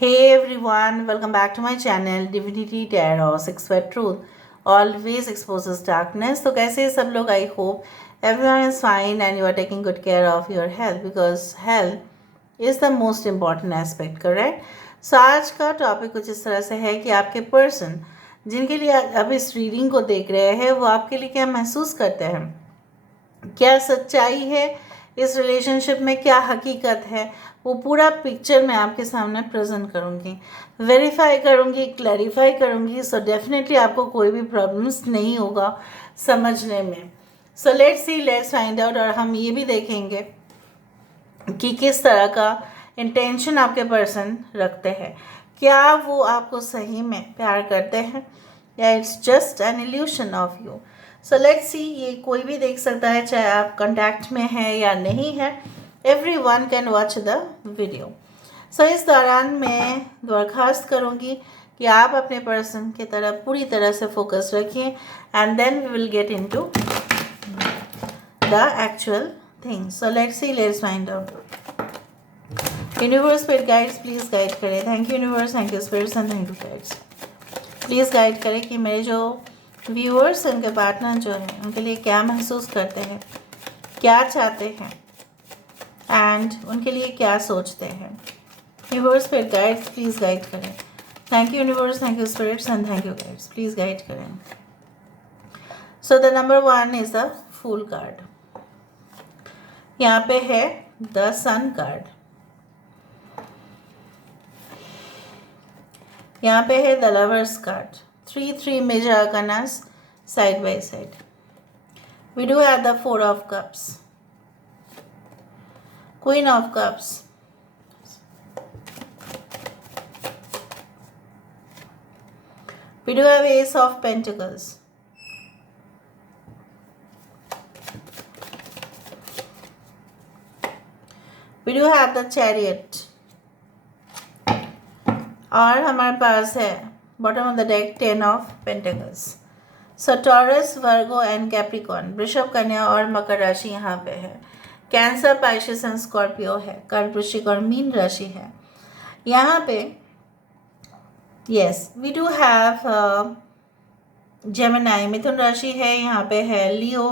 Hey everyone, welcome back to my channel Divinity Tarot 6 Word Truth always exposes darkness. तो कैसे हैं सब लोग? I hope everyone is fine and you are taking good care of your health because health is the most important aspect, correct? So आज का topic कुछ इस तरह से है कि आपके पर्सन जिनके लिए आप इस रीडिंग को देख रहे हैं वो आपके लिए क्या महसूस करते हैं, क्या सच्चाई है इस रिलेशनशिप में, क्या हकीकत है, वो पूरा पिक्चर मैं आपके सामने प्रेजेंट करूँगी, वेरीफाई करूँगी, क्लैरिफाई करूँगी। सो डेफिनेटली आपको कोई भी प्रॉब्लम्स नहीं होगा समझने में। सो let's see, let's find out. और हम ये भी देखेंगे कि किस तरह का इंटेंशन आपके पर्सन रखते हैं, क्या वो आपको सही में प्यार करते हैं या it's just an illusion of you. So let's सी, ये कोई भी देख सकता है, चाहे आप कांटेक्ट में हैं या नहीं है, everyone can watch the video. So इस दौरान मैं दरख्वास्त करूँगी कि आप अपने पर्सन की तरफ पूरी तरह से फोकस रखिए and then we will get into the actual thing. So let's see, let's find out. Universe spirit guides please guide करें। Thank you universe, thank you spirits and thank you guides. Please guide करें कि मेरे जो viewers, उनके partner जो हैं, उनके लिए क्या महसूस करते हैं, क्या चाहते हैं एंड उनके लिए क्या सोचते हैं। Universe spirit guides please guide करें। Thank you universe, thank you spirits and thank you guides, please guide करें। So the number 1 is a fool card. यहाँ पे है द सन कार्ड, यहाँ पे है the lovers card, 3 major arcanas side by side. We do have the 4 of cups, Queen of cups, we do have Ace of Pentacles, we do have the Chariot, और हमारे पास है bottom of the deck 10 of pentacles. So taurus, Virgo and Capricorn, वृषभ, कन्या और मकर राशि यहाँ पे है। कैंसर, पाइसेस एंड स्कॉर्पियो है। कर्क, वृश्चिक और मीन राशि है यहाँ पे। Yes, we do have Gemini, मिथुन राशि है यहाँ पे, है Leo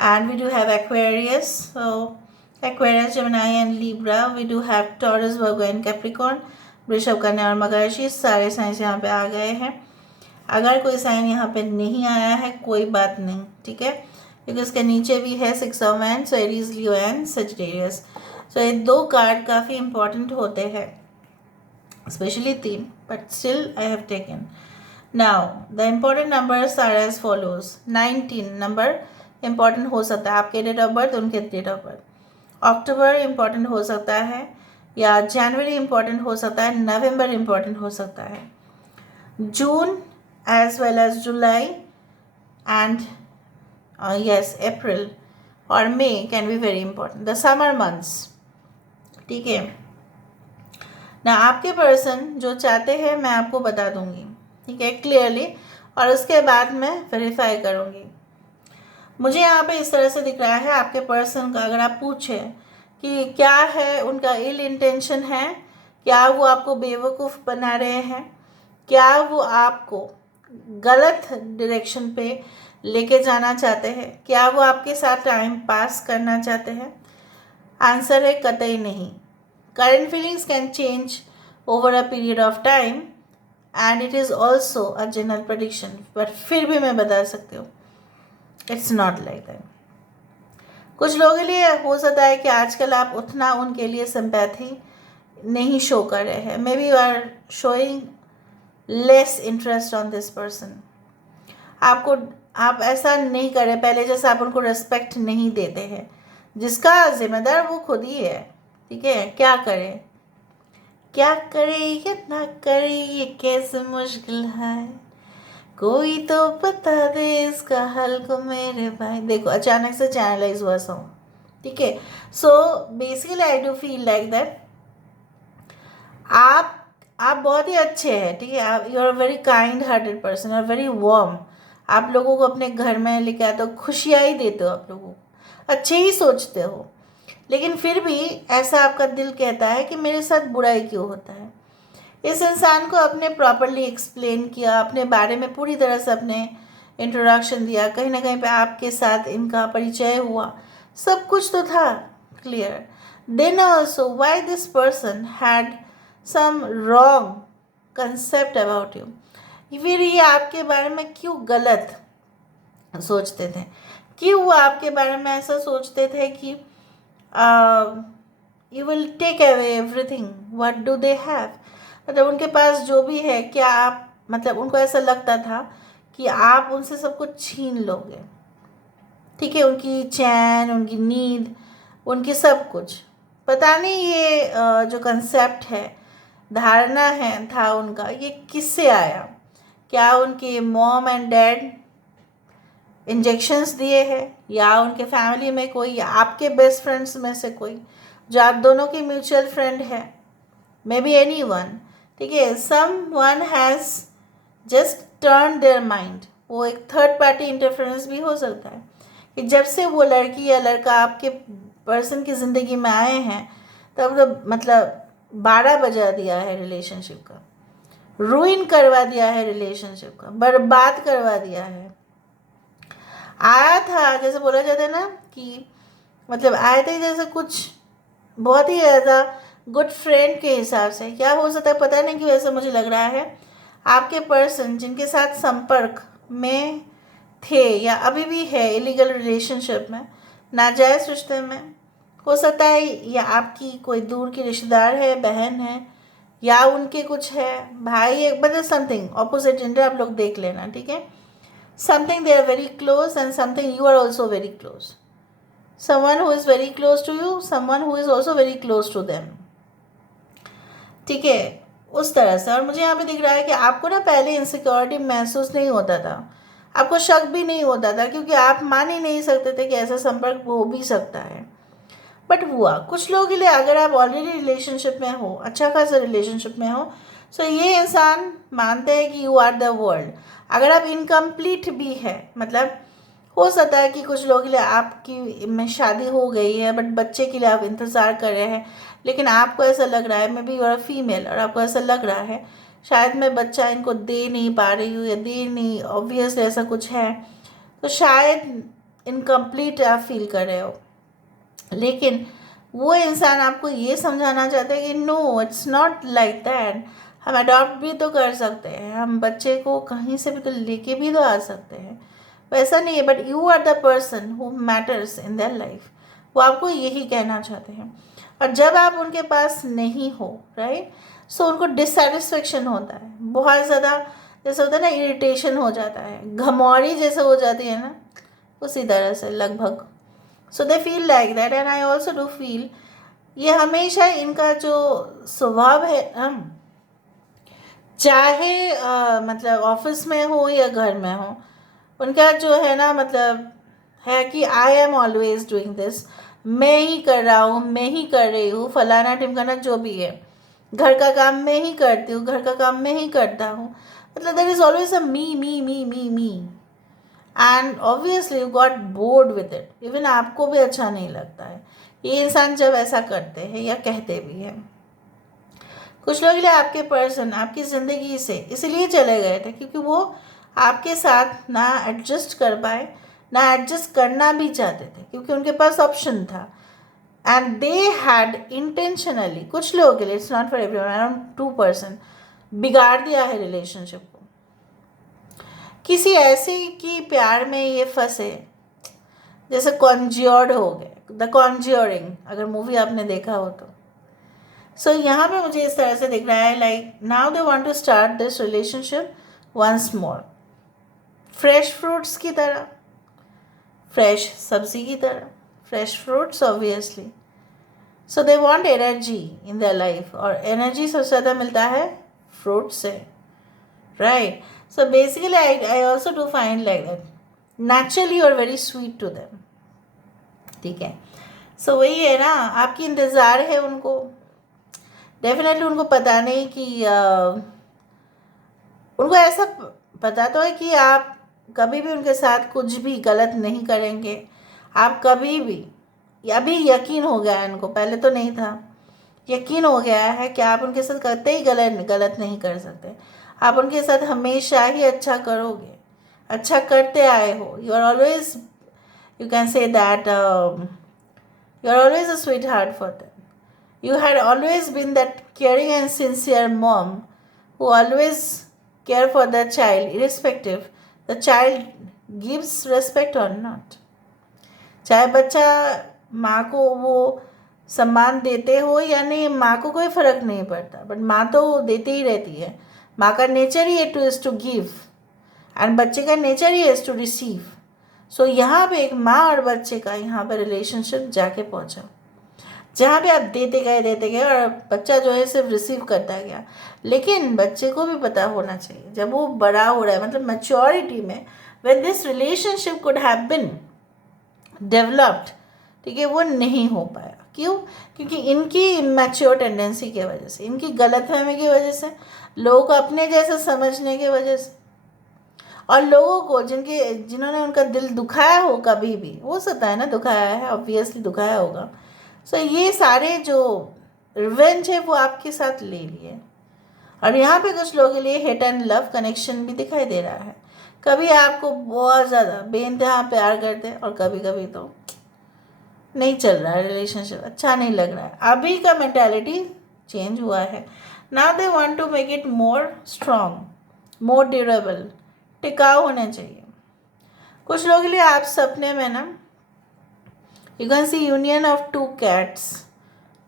and we do have Aquarius. So Aquarius, Gemini and Libra. We do have Taurus, Virgo and Capricorn, वृषभ, कन्या और मकर राशि। सारे साइंस यहाँ पे आ गए हैं। अगर कोई साइन यहाँ पे नहीं आया है कोई बात नहीं, ठीक है, क्योंकि इसके नीचे भी है 6 of wands, so Aries, Leo and Sagittarius. So ये 2 कार्ड काफ़ी इंपॉर्टेंट होते हैं, specially 3, but still I have taken. Now the important numbers are as follows. 19 number important हो सकता है, आपके डेट ऑफ बर्थ, उनके date of birth. October important हो सकता है, या जनवरी इम्पॉर्टेंट हो सकता है, नवंबर इम्पॉर्टेंट हो सकता है, June as well as July and yes April और May can be very important, the summer months, ठीक है ना। आपके पर्सन जो चाहते हैं मैं आपको बता दूंगी, ठीक है, क्लियरली, और उसके बाद मैं वेरीफाई करूंगी। मुझे यहाँ पे इस तरह से दिख रहा है आपके पर्सन का, अगर आप पूछें कि क्या है उनका इल इंटेंशन है, क्या वो आपको बेवकूफ़ बना रहे हैं, क्या वो आपको गलत डायरेक्शन पे लेके जाना चाहते हैं, क्या वो आपके साथ टाइम पास करना चाहते हैं, आंसर है कतई नहीं। Current feelings can change over a period of time and it is also a general prediction, but फिर भी मैं बता सकती हूँ इट्स नॉट लाइक दैट। कुछ लोगों के लिए हो सकता है कि आजकल आप उतना उनके लिए सिंपैथी नहीं शो कर रहे हैं, maybe you are showing less interest on this person. आप ऐसा नहीं कर रहे पहले जैसा, आप उनको रिस्पेक्ट नहीं देते हैं, जिसका जिम्मेदार वो खुद ही है, ठीक है। क्या करें, क्या करे या ना करे, ये कैसे मुश्किल है, कोई तो बता दे इसका हल को मेरे भाई। देखो अचानक से चैनलाइज हुआ सॉन्ग, ठीक है। So basically I do feel like that आप बहुत ही अच्छे हैं, ठीक है, आप you are very kind hearted person और वेरी वार्म। आप लोगों को अपने घर में लेके आते हो, खुशियाँ ही देते हो, आप लोगों को अच्छे ही सोचते हो, लेकिन फिर भी ऐसा आपका दिल कहता है कि मेरे साथ बुराई क्यों होता है। इस इंसान को आपने प्रॉपरली एक्सप्लेन किया, अपने बारे में पूरी तरह से अपने इंट्रोडक्शन दिया, कहीं ना कहीं पे आपके साथ इनका परिचय हुआ, सब कुछ तो था clear. Then also why this person had some wrong concept about you. फिर ये आपके बारे में क्यों गलत सोचते थे, क्यों वो आपके बारे में ऐसा सोचते थे कि you will take away everything what do they have. मतलब उनके पास जो भी है, क्या आप, मतलब उनको ऐसा लगता था कि आप उनसे सब कुछ छीन लोगे. ठीक है, उनकी चैन, उनकी नींद, उनकी सब कुछ. पता नहीं ये जो कंसेप्ट है, धारणा है था उनका, ये किससे आया. क्या उनके मॉम एंड डैड इंजेक्शंस दिए हैं, या उनके फैमिली में कोई, या आपके बेस्ट फ्रेंड्स में से कोई जो आप दोनों की म्यूचुअल फ्रेंड है, मे बी एनी वन. ठीक है, someone has just turn their mind. वो एक थर्ड पार्टी इंटरफेरेंस भी हो सकता है कि जब से वो लड़की या लड़का आपके पर्सन की ज़िंदगी में आए हैं, तब तो मतलब 12 बजा दिया है रिलेशनशिप का, रूइन करवा दिया है रिलेशनशिप का, बर्बाद करवा दिया है. आया था, जैसे बोला जाता है ना कि मतलब आए थे जैसे कुछ बहुत ही ज़्यादा गुड फ्रेंड के हिसाब से. क्या हो सकता है पता नहीं क्यों ऐसा मुझे लग रहा है. आपके पर्सन जिनके साथ संपर्क में थे या अभी भी है इलीगल रिलेशनशिप में, नाजायज़ रिश्ते में, हो सकता है या आपकी कोई दूर की रिश्तेदार है, बहन है, या उनके कुछ है भाई है, मतलब समथिंग ऑपोजिट जेंडर आप लोग देख लेना. ठीक है, something they are very close and something you are also very close. Someone who is very close to you, someone who is also very close to them. ठीक है, उस तरह से. और मुझे यहाँ पे दिख रहा है कि आपको ना पहले इनसिक्योरिटी महसूस नहीं होता था, आपको शक भी नहीं होता था, क्योंकि आप मान ही नहीं सकते थे कि ऐसा संपर्क हो भी सकता है. बट हुआ कुछ लोगों के लिए. अगर आप ऑलरेडी रिलेशनशिप में हो, अच्छा खासा रिलेशनशिप में हो, सो ये इंसान मानते हैं कि यू आर द वर्ल्ड. अगर आप इनकम्प्लीट भी है, मतलब हो सकता है कि कुछ लोगों के लिए आपकी में शादी हो गई है, बट बच्चे के लिए आप इंतज़ार कर रहे हैं, लेकिन आपको ऐसा लग रहा है, maybe you are female, और आपको ऐसा लग रहा है शायद मैं बच्चा इनको दे नहीं पा रही हूँ, या दे नहीं, ऑब्वियसली ऐसा कुछ है, तो शायद इनकम्प्लीट आप फील कर रहे हो. लेकिन वो इंसान आपको ये समझाना चाहता है कि no, it's not like that. हम अडॉप्ट भी तो कर सकते हैं, हम बच्चे को कहीं से भी तो लेके भी तो आ सकते हैं, वैसा नहीं है. But you are the person who matters in their life. वो आपको यही कहना चाहते हैं. और जब आप उनके पास नहीं हो, राइट, सो उनको डिससेटिस्फेक्शन होता है बहुत ज़्यादा. जैसे होता है ना, इरिटेशन हो जाता है, घमौरी जैसे हो जाती है ना, उसी तरह से लगभग. So they feel like that and I also do feel. ये हमेशा इनका जो स्वभाव है, चाहे मतलब ऑफिस में हो या घर में हो, उनका जो है ना, मतलब है कि I am always doing this. मैं ही कर रहा हूँ, मैं ही कर रही हूँ, फलाना टिमकाना जो भी है, घर का काम मैं ही करती हूँ, घर का काम मैं ही करता हूँ. मतलब there is always a me me me me me. And obviously you got bored with it. Even आपको भी अच्छा नहीं लगता है ये इंसान जब ऐसा करते हैं या कहते भी हैं. कुछ लोग लिए आपके पर्सन आपकी ज़िंदगी से इसलिए चले गए थे क्योंकि वो आपके साथ ना एडजस्ट कर पाए, ना एडजस्ट करना भी चाहते थे, क्योंकि उनके पास ऑप्शन था. एंड दे हैड इंटेंशनली, कुछ लोगों के लिए, it's not for everyone, around 2%, बिगाड़ दिया है रिलेशनशिप को. किसी ऐसे की प्यार में ये फंसे जैसे कॉन्ज्योर्ड हो गए, द कॉन्ज्योरिंग, अगर मूवी आपने देखा हो तो. सो यहाँ पे मुझे इस तरह से दिख रहा है, like now they want to start this relationship once more, fresh fruits की तरह, फ्रेश सब्जी की तरह, fresh fruits obviously. So they want energy in their life, और एनर्जी सबसे ज़्यादा मिलता है फ्रूट से, right. So basically I also do find like that naturally you are very sweet to them. ठीक है, सो वही है ना, आपकी इंतज़ार है उनको. डेफिनेटली उनको पता नहीं कि उनको ऐसा पता तो है कि आप कभी भी उनके साथ कुछ भी गलत नहीं करेंगे. आप कभी भी, अभी यकीन हो गया है उनको, पहले तो नहीं था, यकीन हो गया है कि आप उनके साथ कतई गलत नहीं कर सकते। आप उनके साथ हमेशा ही अच्छा करोगे, अच्छा करते आए हो। You are always, you can say that you are always a sweetheart for them. You had always been that caring and sincere mom who always care for the child, irrespective the child gives respect or not. चाहे बच्चा माँ को वो सम्मान देते हो या नहीं, माँ को कोई फर्क नहीं पड़ता, बट माँ तो देती ही रहती है। माँ का नेचर ही इज टू गिव एंड बच्चे का नेचर ही इज टू रिसीव। सो यहाँ पे एक माँ और बच्चे का यहाँ पे रिलेशनशिप जाके पहुँचा, जहाँ पे आप देते गए और बच्चा जो है सिर्फ रिसीव करता गया। लेकिन बच्चे को भी पता होना चाहिए जब वो बड़ा हो रहा है, मतलब मैच्योरिटी में, when this relationship could have been developed, ठीक है, वो नहीं हो पाया। क्यों? क्योंकि इनकी इमैच्योर टेंडेंसी की वजह से, इनकी गलतफहमी की वजह से, लोगों को अपने जैसे समझने की वजह से, और लोगों को जिन्होंने उनका दिल दुखाया हो, कभी भी हो सकता है ना दुखाया है, ऑब्वियसली दुखाया होगा। सो ये सारे जो रिवेंज है वो आपके साथ ले लिए। और यहाँ पे कुछ लोगों के लिए हिट एंड लव कनेक्शन भी दिखाई दे रहा है। कभी आपको बहुत ज़्यादा बेइंतहा प्यार करते हैं और कभी कभी तो नहीं चल रहा है रिलेशनशिप, अच्छा नहीं लग रहा है। अभी का मेंटालिटी चेंज हुआ है। Now they want to make it more strong, more durable, टिकाऊ होना चाहिए। कुछ लोगों के लिए आप सपने में ना, you can see union of two cats,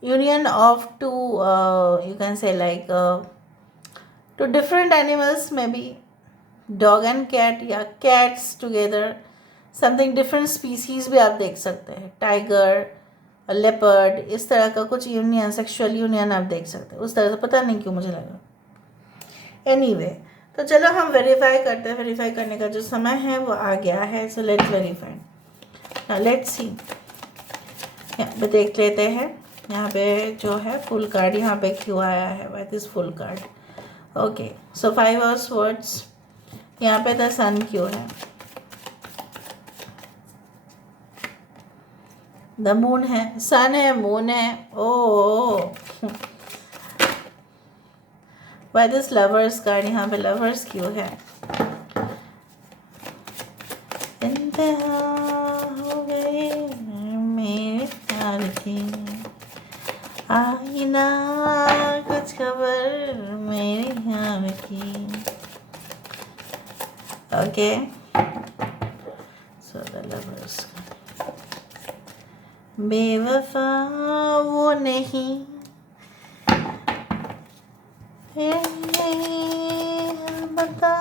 union of two you can say like two different animals, maybe dog and cat या cats together, something different species भी आप देख सकते हैं, टाइगर, लेपर्ड, इस तरह का कुछ यूनियन, सेक्सुअल यूनियन आप देख सकते हैं। उस तरह से पता नहीं क्यों मुझे लगा। एनीवे, तो चलो हम वेरीफाई करते हैं। वेरीफाई करने का जो समय है वो आ गया है। So let's verify, let's see. यहाँ पे देख लेते हैं, यहाँ पे जो है फुल कार्ड यहाँ पे क्यों आया है, what is full card. Okay, so 5 of swords, यहाँ पे द सन क्यों है, द मून है, सन है, मून है, oh what is lovers card, यहाँ पे लवर्स क्यों है। इंतहा हो गए मेरे प्यार की, आई ना कुछ खबर मेरे प्यार की। ओके, सो द लवर्स, बेवफा वो नहीं बता।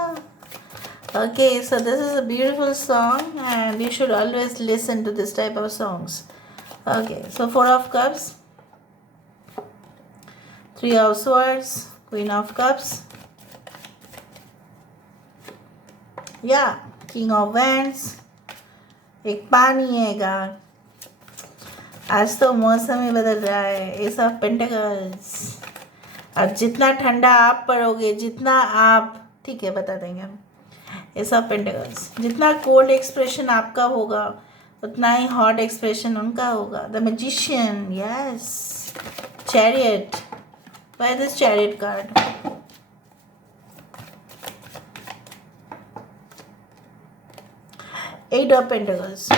Okay, so this is a beautiful song and you should always listen to this type of songs. Okay, so 4 of cups, 3 of swords, queen of cups, yeah, king of wands, एक पानी हैगा। आज तो मौसम ही बदल रहा है। एस ऑफ पेंटिकल्स, अब जितना ठंडा आप पड़ोगे, जितना आप, ठीक है बता देंगे हम, एस ऑफ पेंटिकल्स, जितना कोल्ड एक्सप्रेशन आपका होगा उतना ही हॉट एक्सप्रेशन उनका होगा। The magician, yes, chariot, why this chariot card, eight of pentacles,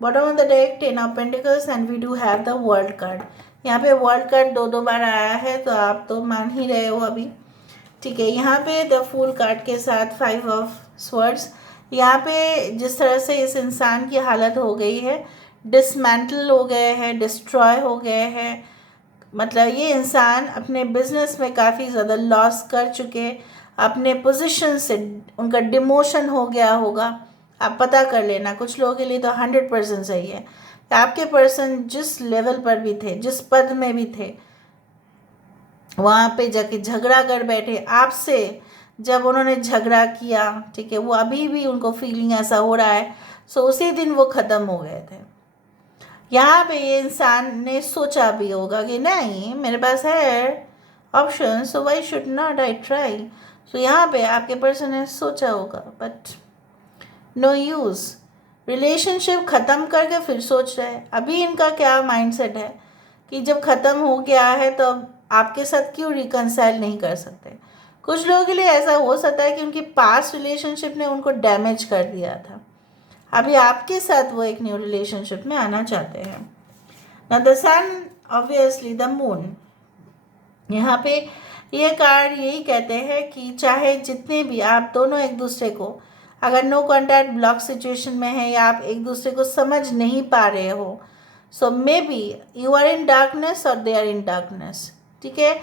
bottom of the deck 10 of pentacles and we do have the world card. यहाँ पे world card दो बार आया है तो आप तो मान ही रहे हो अभी, ठीक है। यहाँ पे द फूल कार्ड के साथ 5 ऑफ स्वर्ड्स, यहाँ पे जिस तरह से इस इंसान की हालत हो गई है, डिसमेंटल हो गए हैं, डिस्ट्रॉय हो गए हैं, मतलब ये इंसान अपने बिजनेस में काफ़ी ज़्यादा लॉस कर चुके, अपने पोजीशन से उनका डिमोशन हो गया होगा। आप पता कर लेना, कुछ लोगों के लिए तो 100% सही है। आपके पर्सन जिस लेवल पर भी थे, जिस पद में भी थे, वहाँ पे जाके झगड़ा कर बैठे आपसे। जब उन्होंने झगड़ा किया, ठीक है, वो अभी भी उनको फीलिंग ऐसा हो रहा है, सो उसी दिन वो ख़त्म हो गए थे। यहाँ पे ये इंसान ने सोचा भी होगा कि नहीं मेरे पास है option, so why should not I try. So यहाँ पे आपके पर्सन ने सोचा होगा, बट नो यूज़, रिलेशनशिप ख़त्म करके फिर सोच रहे हैं। अभी इनका क्या माइंडसेट है कि जब ख़त्म हो गया है तो अब आपके साथ क्यों रिकनसाइल नहीं कर सकते। कुछ लोगों के लिए ऐसा हो सकता है कि उनकी पास्ट रिलेशनशिप ने उनको डैमेज कर दिया था, अभी आपके साथ वो एक न्यू रिलेशनशिप में आना चाहते हैं। ना the sun, obviously the moon, यहाँ पे ये कार्ड यही कहते हैं कि चाहे जितने भी आप दोनों एक दूसरे को अगर नो कॉन्टैक्ट ब्लॉक सिचुएशन में है या आप एक दूसरे को समझ नहीं पा रहे हो, so maybe you are in darkness और दे आर इन डार्कनेस। ठीक है,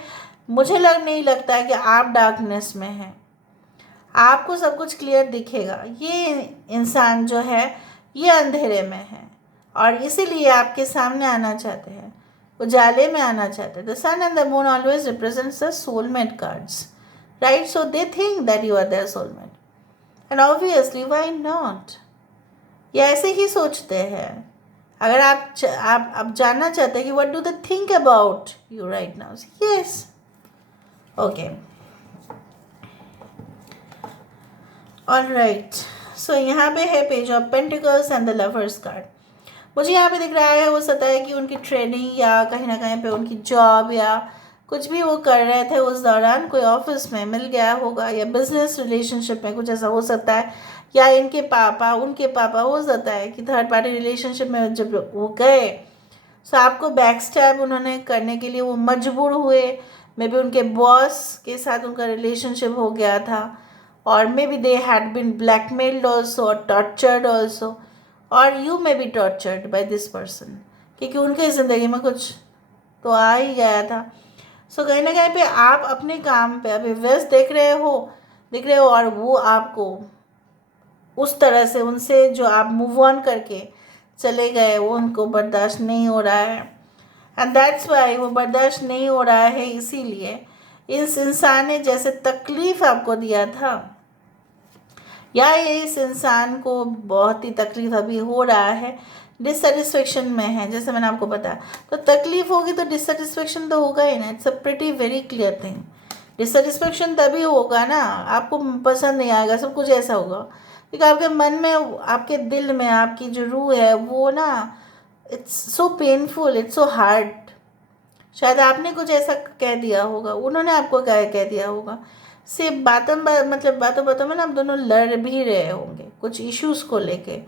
मुझे नहीं लगता है कि आप डार्कनेस में हैं, आपको सब कुछ क्लियर दिखेगा। ये इंसान जो है ये अंधेरे में है और इसीलिए आपके सामने आना चाहते हैं, उजाले में आना चाहते हैं। The sun and the moon always represents the soulmate cards, right? So they think that you are their soulmate and obviously why not, ये ऐसे ही सोचते हैं। अगर आप जानना चाहते हैं कि what do they think about you right now, yes, okay, alright. So यहाँ पे है page of pentacles and the lovers card. मुझे यहाँ पे दिख रहा है, हो सकता है कि उनकी ट्रेनिंग या कहीं ना कहीं पे उनकी जॉब या कुछ भी वो कर रहे थे उस दौरान कोई ऑफिस में मिल गया होगा, या बिजनेस रिलेशनशिप में कुछ ऐसा हो सकता है, या इनके पापा उनके पापा, हो सकता है कि थर्ड पार्टी रिलेशनशिप में जब वो गए सो आपको बैक स्टैब उन्होंने करने के लिए वो मजबूर हुए। मे बी उनके बॉस के साथ उनका रिलेशनशिप हो गया था, और maybe they had been blackmailed also और टॉर्चर्ड ऑल्सो, और you may be tortured by this person, क्योंकि उनके ज़िंदगी में कुछ तो आ ही गया था। सो कहीं ना कहीं पे आप अपने काम पे अभी व्यस्त दिख रहे हो और वो आपको उस तरह से उनसे जो आप मूव ऑन करके चले गए वो उनको बर्दाश्त नहीं हो रहा है, एंड दैट्स वाई वो बर्दाश्त नहीं हो रहा है। इसीलिए इस इंसान ने जैसे तकलीफ़ आपको दिया था, या इस इंसान को बहुत ही तकलीफ़ अभी हो रहा है, डिससेटिस्फेक्शन में है, जैसे मैंने आपको बताया, तो तकलीफ़ होगी तो डिससेटिस्फेक्शन तो होगा ही ना। It's a pretty very clear thing. Dissatisfaction तभी होगा ना, आपको पसंद नहीं आएगा, सब कुछ ऐसा होगा क्योंकि आपके मन में, आपके दिल में, आपकी जो रूह है वो ना, it's so painful, it's so hard. शायद आपने कुछ ऐसा कह दिया होगा, उन्होंने आपको कह दिया होगा, सिर्फ मतलब बातों बातों में ना आप दोनों लड़ भी रहे होंगे कुछ इश्यूज़ को लेके।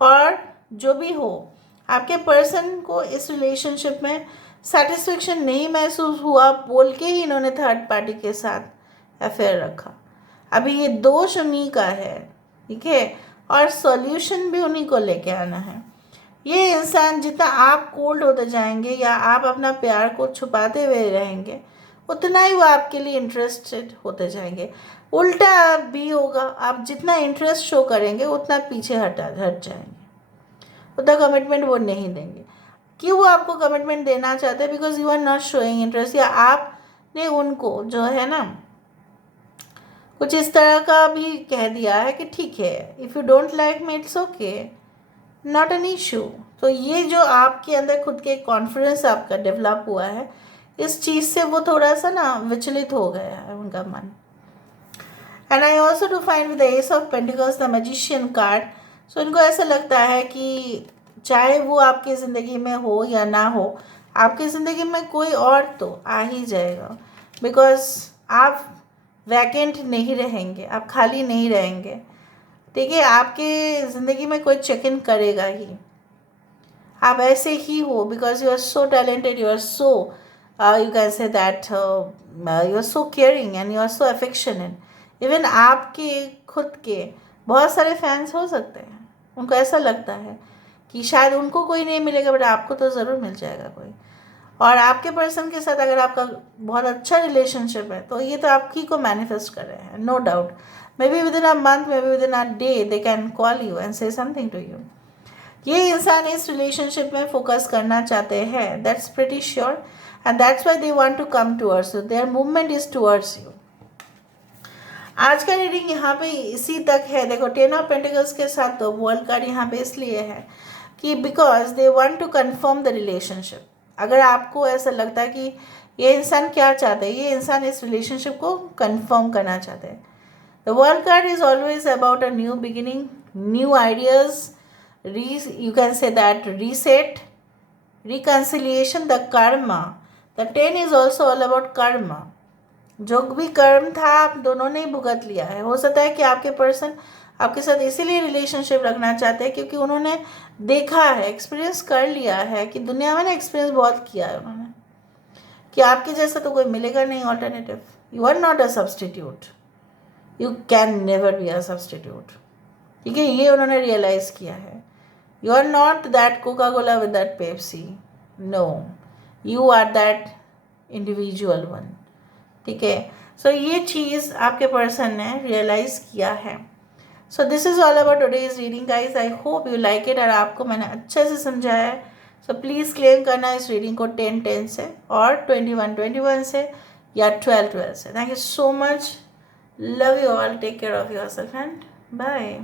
और जो भी हो, आपके पर्सन को इस रिलेशनशिप में सेटिस्फेक्शन नहीं महसूस हुआ बोल के ही इन्होंने थर्ड पार्टी के साथ अफेयर रखा। अभी ये दोष उन्हीं का है, ठीक है, और सॉल्यूशन भी उन्हीं को लेके आना है। ये इंसान जितना आप कोल्ड होते जाएंगे या आप अपना प्यार को छुपाते हुए रहेंगे, उतना ही वो आपके लिए इंटरेस्टेड होते जाएंगे। उल्टा भी होगा, आप जितना इंटरेस्ट शो करेंगे उतना पीछे हट जाएंगे, उतना कमिटमेंट वो नहीं देंगे। क्यों वो आपको कमिटमेंट देना चाहते हैं? Because you are not showing interest, या आपने उनको जो है ना कुछ इस तरह का भी कह दिया है कि ठीक है, if you don't like me it's okay, not an issue. तो ये जो आपके अंदर खुद के कॉन्फिडेंस आपका डेवलप हुआ है, इस चीज़ से वो थोड़ा सा ना विचलित हो गया है उनका मन। And I also to find with the ace of pentacles the magician card. So इनको ऐसा लगता है कि चाहे वो आपकी ज़िंदगी में हो या ना हो, आपकी ज़िंदगी में कोई और तो आ ही जाएगा, बिकॉज आप वैकेंट नहीं रहेंगे, आप खाली नहीं रहेंगे, ठीक है, आपके ज़िंदगी में कोई चेक इन करेगा ही। आप ऐसे ही हो because you are so talented, you are so you can say that you are so caring and you are so affectionate. Even आपके खुद के बहुत सारे फैंस हो सकते हैं, उनको ऐसा लगता है कि शायद उनको कोई नहीं मिलेगा बट आपको तो ज़रूर मिल जाएगा कोई। और आपके पर्सन के साथ अगर आपका बहुत अच्छा रिलेशनशिप है तो ये तो आप ही को मैनिफेस्ट कर रहे हैं, no doubt. Maybe within a month, maybe within a day they can call you and say something to you. ये इंसान इस रिलेशनशिप में फोकस करना चाहते हैं, that's pretty sure, and that's why they want to come towards you, their movement is towards you. आज का reading यहाँ पे इसी तक है। देखो, 10 ऑफ पेंटिकल्स के साथ तो वर्ल्ड कार्ड यहाँ पे इसलिए है कि because they want to confirm the relationship. अगर आपको ऐसा लगता है कि ये इंसान क्या चाहते हैं, ये इंसान इस रिलेशनशिप को कन्फर्म करना चाहते हैं। The world card is always about a new beginning, new ideas, you can say that reset, reconciliation, the karma. The 10 is also all about karma. जो भी कर्म था आप दोनों ने ही भुगत लिया है. हो सकता है कि आपके पर्सन आपके साथ इसीलिए रिलेशनशिप रखना चाहते हैं क्योंकि उन्होंने देखा है, एक्सपीरियंस कर लिया है कि दुनिया में ना एक्सपीरियंस बहुत किया है उन्होंने कि आपके जैसा तो कोई मिलेगा नहीं alternative. You are not a substitute, you can never be a substitute. ठीक है, ये उन्होंने रियलाइज़ किया है. You are not that Coca Cola with that Pepsi. No, you are that individual one. ठीक है, सो ये चीज़ आपके पर्सन ने रियलाइज़ किया है. So this is all about today's reading guys. I hope you like it और आपको मैंने अच्छे से समझाया है. सो प्लीज़ क्लेम करना इस रीडिंग को 10-10 से और 21-21 से या 12-12 से. Thank you so much. Love you all. Take care of yourself and bye.